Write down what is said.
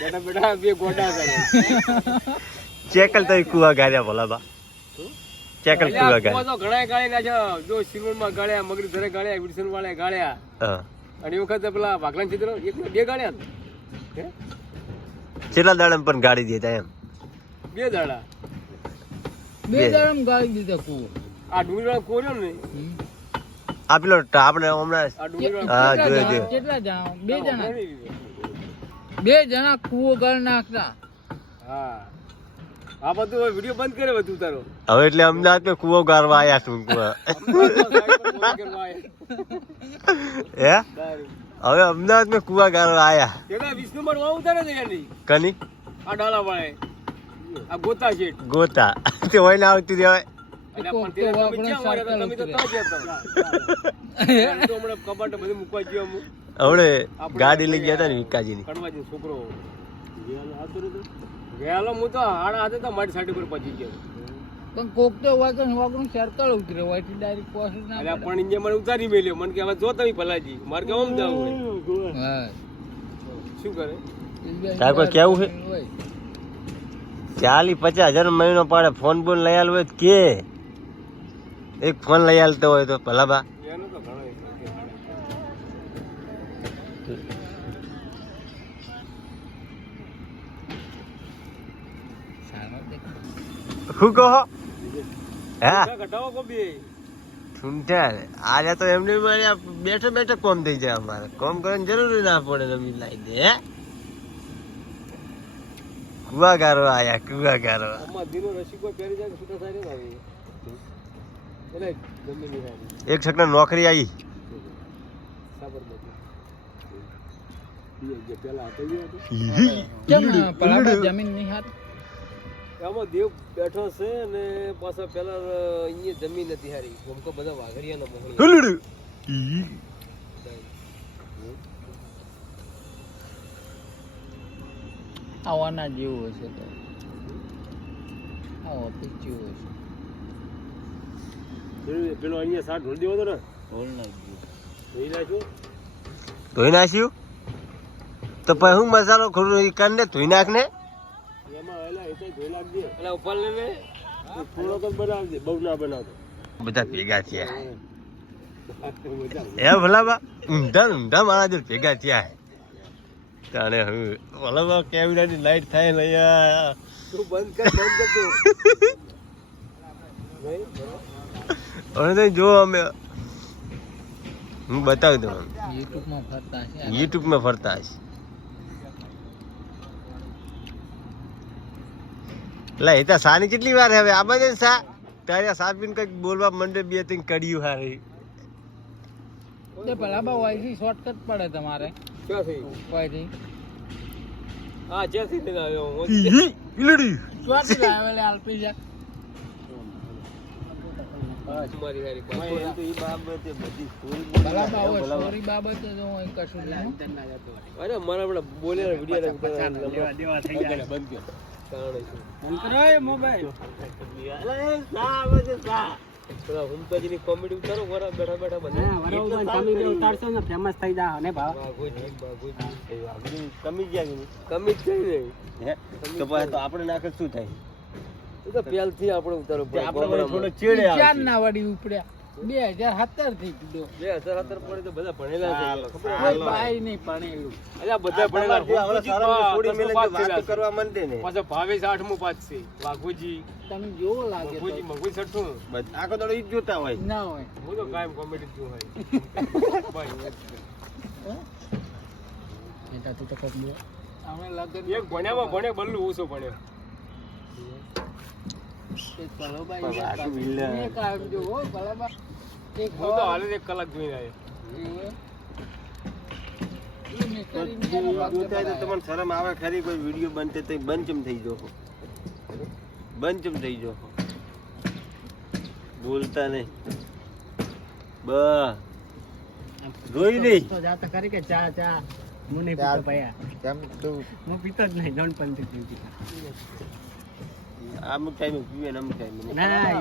બેટા બેટા બે ગોડા કરે ચેકલ તો કુવા ગાર્યા ભલા બા ચેકલ કુવા ગાર્યા તો ઘણા ગાળી નાખ્યા જો સિલવન માં ગાળ્યા મગરી ધરે ગાળ્યા વિલ્સન વાળા ગાળ્યા હા અને એ વખતે પેલા ભાગલાન ચિત્ર એક બે ગાળ્યા હે કેટલા દાડા પણ ગાડી દેતા એમ બે દાડા ગાળી દીધા કુવો આ ડુંગળી વાળો કોર્યો ને આ પેલો આપણે હમણાં આ ડુંગળી હા જોયો કેટલા જણા બે જણા કુવો ગાળ નાખતા હા આ બધું વિડિયો બંધ કરે બધું તારો હવે એટલે અમદાવાદ કુવો ગારવા આયા છું કુવા હે હવે અમદાવાદ માં કુવા ગારવા આયા કેડા વિષ્ણુ મણ વાવ ઉતારે છે યાની કની આ ડાલા વાળે આ ગોતા શેઠ ગોતા તે હોય ને આવતી રહેવાય એટલે પણ તેરા તમે ક્યાં વાળા તમે તો તા ગયા હતા તો હમણાં કબાટ બધું મૂકવા ગયો હું હમણે ગાડી લઈ ગયા હતા ને વિકાજી ની કડવાજી છોકરો ગયાલો હું તો હાડા હાથે તો મારી સાઈડ ઉપર પહોંચી ગયો પણ કોક તો વાગનું સર્કલ ઉતરે હોય એટલે ડાયરેક્ટ પોસ ના એટલે પણ ઇન્જે મને ઉતારી મેલ્યો મને કે હવે જો તમે ભલાજી મારે કે ઓમ જાવું હોય હા શું કરે તારે કોઈ કેવું છે 40-50 મહિનો પાડે ફોન બોન લઈ આલ હોય તો કે એક ફોન લઈ આલતો હોય તો ભલા બા એનો તો ઘણો શું કહો હા ઘટાવો કો બે ઠૂંઠા આજે તો એમને બેઠે બેઠે કોમ થઈ જાય અમારે કોમ કરવાની જરૂર ના પડે રમી લાઈ દે હે કુવા ગારવા આયા કુવા ગારવા અમાર દીનો રસીકો પહેરી જાય છૂટા સારી ના આવે એટલે જમીન ની રાડી એક છકના નોકરી આવી સાબરમતી જે પેલા હતો કેમ પલાડા જમીન ની હાથ આમાં દેવ બેઠો છે અને પાછા પેલા અહીંયા જમીન નથી હારી ગમકો બધા વાઘરિયાના મોહણી હુલુડુ આવવાના જેવું હશે તો આવો ઓફિસ જેવું હશે પેલો અહીંયા સાત ઢોળ દેવો હતો ને ઢોલ નાખ્યું ધોઈ નાખ્યો ધોઈ નાખ્યું તો પછી હું મસાલો ખોરું કરીને ધોઈ નાખ ને એમાં એલા એ ધોઈ નાખજે એલા ઉપર લઈને થોડો તો બનાવજે બહુ ના બનાવતો બધા ભેગા થયા એ ભલાબા ઊંધા મારા જોડે ભેગા થયા તાણે હું ભલાબા કેમેરાની લાઈટ થાય ને અહીંયા તું બંધ કર તું હવે તો જો અમે હું બતાવી દઉં યુટ્યુબમાં ફરતા હશે એટલે એ તો સાની કેટલી વાર હવે આ બધે સા તારે સાત પીને કઈક બોલવા મંડે બે ત્રણ કડિયું હારી ભલાબા વાયથી શોર્ટકટ પડે તમારે ક્યાં થઈ વાયથી હા જ્યાંથી લઈને આવ્યો હું શોર્ટ લાવેલે આલપી જા મારી હારી ભલાબા હોય સોરી બાબતે તો હું કશું નહીં અરે મારા પેલા બોલ્યા વિડિયો દેવા થઈ જાય બંધ કર કારણ છે બંધ કરો એ મોબાઈલ પેલા હુમતાજીની કોમેડી ઉતારો વરા બેઠા બેઠા બધા તમે ઉતારશો ને ફેમસ થઈ જા ને ભાવ બાગોજી કમી ગયા કમી જ થઈ ને તો પછી તો આપણે નાખે શું થાય એ તો પહેલથી આપણે ઉતારો આપણે થોડો ચેડે ચાર ના વડી ઉપડ્યા 2017 થી કીધો 2017 પડે તો બધા ભણેલા છે કોઈ બાઈ નહીં ભણેલું અલ્યા બધા ભણેલા થોડી મિનિટ વાત કરવા માંડે ને પાછો ભાવેશ 8મું પાસ છે વાઘોજી તમે જોવો લાગે મગુજી મગુજી 6ઠું આખો દાડો ઈ જ જોતા હોય ના હોય હું તો કાયમ કોમેડી જોઉં હોય એટા તું તો કબ લ્યો અમે લગન એક ભણ્યામાં ભણે બલ્લુ ઓછો ભણ્યો એક ભલાબા એક આમ જો હો ભલાબા એક હું તો હાલે 1 કલાક જોઈને આવ્યો તમને શરમ આવે ખરી કોઈ વિડીયો બનતે તો બંધ ચમ થઈ જો બંધ ચમ થઈ જો બોલતા નહીં રોઈ નહીં તો જાતા કરી કે ચા ચા હું નહીં પીતો ભયા કેમ તું હું પીતો જ નહીં 9:15 અમુક ટાઈમે પીવે ને અમુક ટાઈમે ના